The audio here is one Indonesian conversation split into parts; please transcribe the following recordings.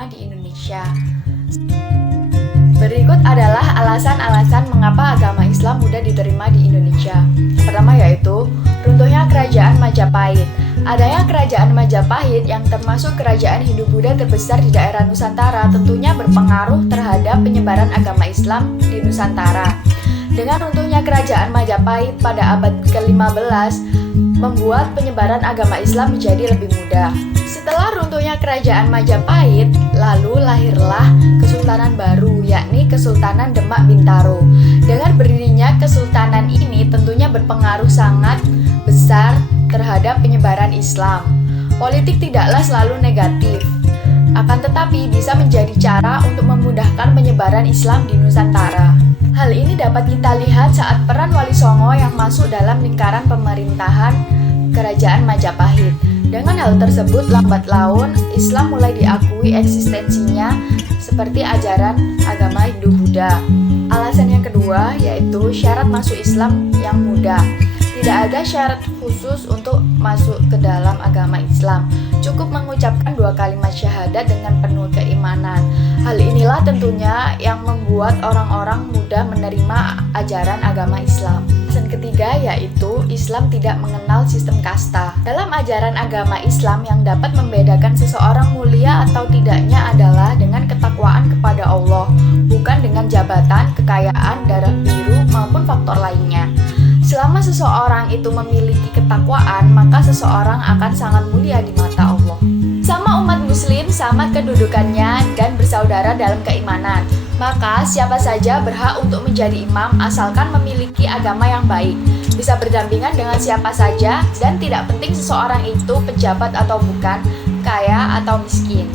diterima di Indonesia. Berikut adalah alasan-alasan mengapa agama Islam mudah diterima di Indonesia. Yang pertama yaitu runtuhnya kerajaan Majapahit. Adanya kerajaan Majapahit yang termasuk kerajaan Hindu-Buddha terbesar di daerah Nusantara tentunya berpengaruh terhadap penyebaran agama Islam di Nusantara. Dengan runtuhnya kerajaan Majapahit pada abad ke-15 membuat penyebaran agama Islam menjadi lebih mudah. Setelah runtuhnya kerajaan Majapahit, lalu lahirlah kesultanan baru, yakni Kesultanan Demak Bintaro. Dengan berdirinya kesultanan ini tentunya berpengaruh sangat besar terhadap penyebaran Islam. Politik tidaklah selalu negatif, akan tetapi bisa menjadi cara untuk memudahkan penyebaran Islam di Nusantara. Hal ini dapat kita lihat saat peran Wali Songo yang masuk dalam lingkaran pemerintahan Kerajaan Majapahit. Dengan hal tersebut, lambat laun Islam mulai diakui eksistensinya seperti ajaran agama Hindu-Buddha. Alasan yang kedua yaitu syarat masuk Islam yang mudah. Tidak ada syarat khusus untuk masuk ke dalam agama Islam. Cukup mengucapkan 2 kalimat syahadat dengan penuh keimanan. Hal inilah tentunya yang membuat orang-orang mudah menerima ajaran agama Islam. Alasan ketiga yaitu Islam tidak mengenal sistem kasta. Dalam ajaran agama Islam yang dapat membedakan seseorang mulia atau tidaknya adalah dengan ketakwaan kepada Allah, bukan dengan jabatan, kekayaan, darah biru, maupun faktor lainnya. Selama seseorang itu memiliki ketakwaan, maka seseorang akan sangat mulia di mata Allah. Sama umat muslim, sama kedudukannya dan bersaudara dalam keimanan. Maka siapa saja berhak untuk menjadi imam asalkan memiliki agama yang baik. Bisa berdampingan dengan siapa saja dan tidak penting seseorang itu pejabat atau bukan, kaya atau miskin.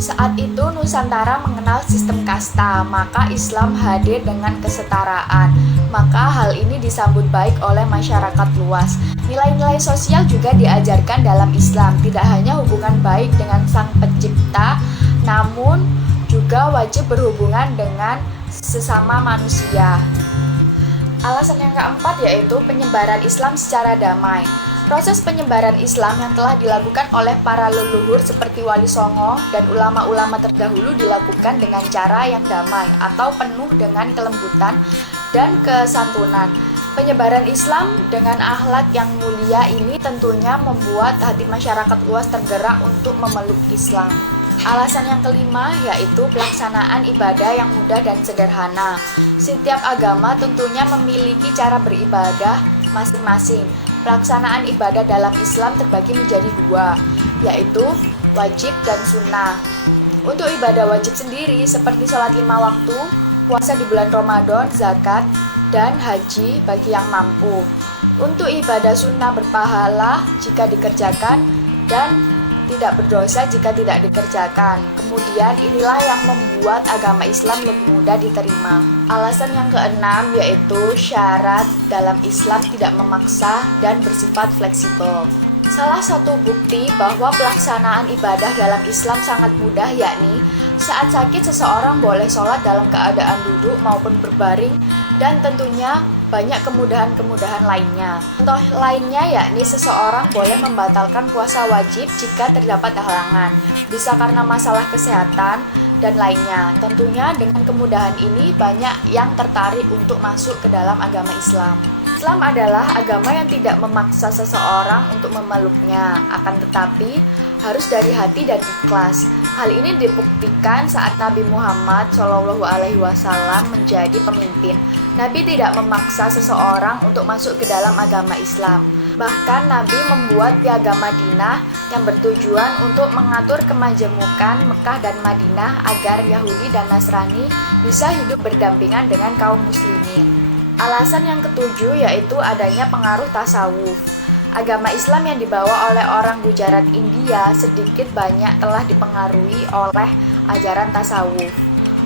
Saat itu Nusantara mengenal sistem kasta, maka Islam hadir dengan kesetaraan. Maka hal ini disambut baik oleh masyarakat luas. Nilai-nilai sosial juga diajarkan dalam Islam, tidak hanya hubungan baik dengan Sang Pencipta, namun juga wajib berhubungan dengan sesama manusia. Alasan yang keempat yaitu penyebaran Islam secara damai. Proses penyebaran Islam yang telah dilakukan oleh para leluhur seperti Wali Songo dan ulama-ulama terdahulu dilakukan dengan cara yang damai atau penuh dengan kelembutan dan kesantunan. Penyebaran Islam dengan akhlak yang mulia ini tentunya membuat hati masyarakat luas tergerak untuk memeluk Islam. Alasan yang kelima yaitu pelaksanaan ibadah yang mudah dan sederhana. Setiap agama tentunya memiliki cara beribadah masing-masing. Pelaksanaan ibadah dalam Islam terbagi menjadi 2, yaitu wajib dan sunnah. Untuk ibadah wajib sendiri seperti sholat 5 waktu, puasa di bulan Ramadan, zakat, dan haji bagi yang mampu. Untuk ibadah sunnah berpahala jika dikerjakan dan tidak berdosa jika tidak dikerjakan. Kemudian inilah yang membuat agama Islam lebih mudah diterima. Alasan yang keenam yaitu syarat dalam Islam tidak memaksa dan bersifat fleksibel. Salah satu bukti bahwa pelaksanaan ibadah dalam Islam sangat mudah yakni saat sakit seseorang boleh sholat dalam keadaan duduk maupun berbaring dan tentunya banyak kemudahan-kemudahan lainnya. Contoh lainnya yakni seseorang boleh membatalkan puasa wajib jika terdapat halangan, bisa karena masalah kesehatan dan lainnya. Tentunya dengan kemudahan ini banyak yang tertarik untuk masuk ke dalam agama Islam. Islam adalah agama yang tidak memaksa seseorang untuk memeluknya, akan tetapi harus dari hati dan ikhlas. Hal ini dibuktikan saat Nabi Muhammad SAW menjadi pemimpin. Nabi tidak memaksa seseorang untuk masuk ke dalam agama Islam. Bahkan Nabi membuat piagam Madinah yang bertujuan untuk mengatur kemajemukan Mekah dan Madinah agar Yahudi dan Nasrani bisa hidup berdampingan dengan kaum muslimin. Alasan yang ketujuh yaitu adanya pengaruh tasawuf. Agama Islam yang dibawa oleh orang Gujarat India sedikit banyak telah dipengaruhi oleh ajaran tasawuf.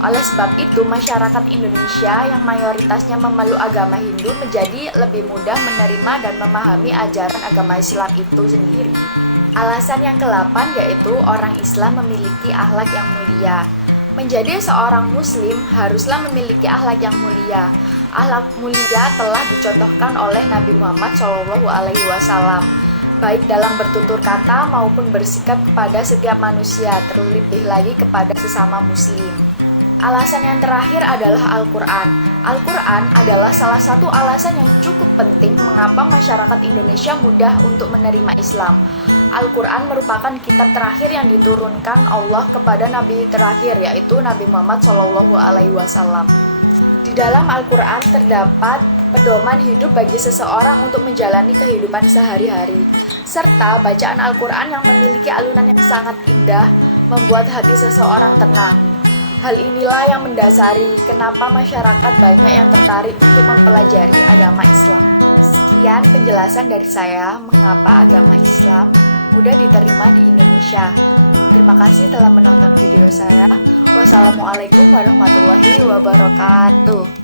Oleh sebab itu, masyarakat Indonesia yang mayoritasnya memeluk agama Hindu menjadi lebih mudah menerima dan memahami ajaran agama Islam itu sendiri. Alasan yang ke-8 yaitu orang Islam memiliki akhlak yang mulia. Menjadi seorang Muslim haruslah memiliki akhlak yang mulia. Akhlak mulia telah dicontohkan oleh Nabi Muhammad SAW. baik dalam bertutur kata maupun bersikap kepada setiap manusia, terlebih lagi kepada sesama muslim. Alasan yang terakhir adalah Al-Quran. Al-Quran adalah salah satu alasan yang cukup penting mengapa masyarakat Indonesia mudah untuk menerima Islam. Al-Quran merupakan kitab terakhir yang diturunkan Allah kepada Nabi terakhir, yaitu Nabi Muhammad SAW. Di dalam Al-Quran terdapat pedoman hidup bagi seseorang untuk menjalani kehidupan sehari-hari, serta bacaan Al-Quran yang memiliki alunan yang sangat indah, membuat hati seseorang tenang. Hal inilah yang mendasari kenapa masyarakat banyak yang tertarik untuk mempelajari agama Islam. Sekian penjelasan dari saya mengapa agama Islam mudah diterima di Indonesia. Terima kasih telah menonton video saya. Wassalamualaikum warahmatullahi wabarakatuh.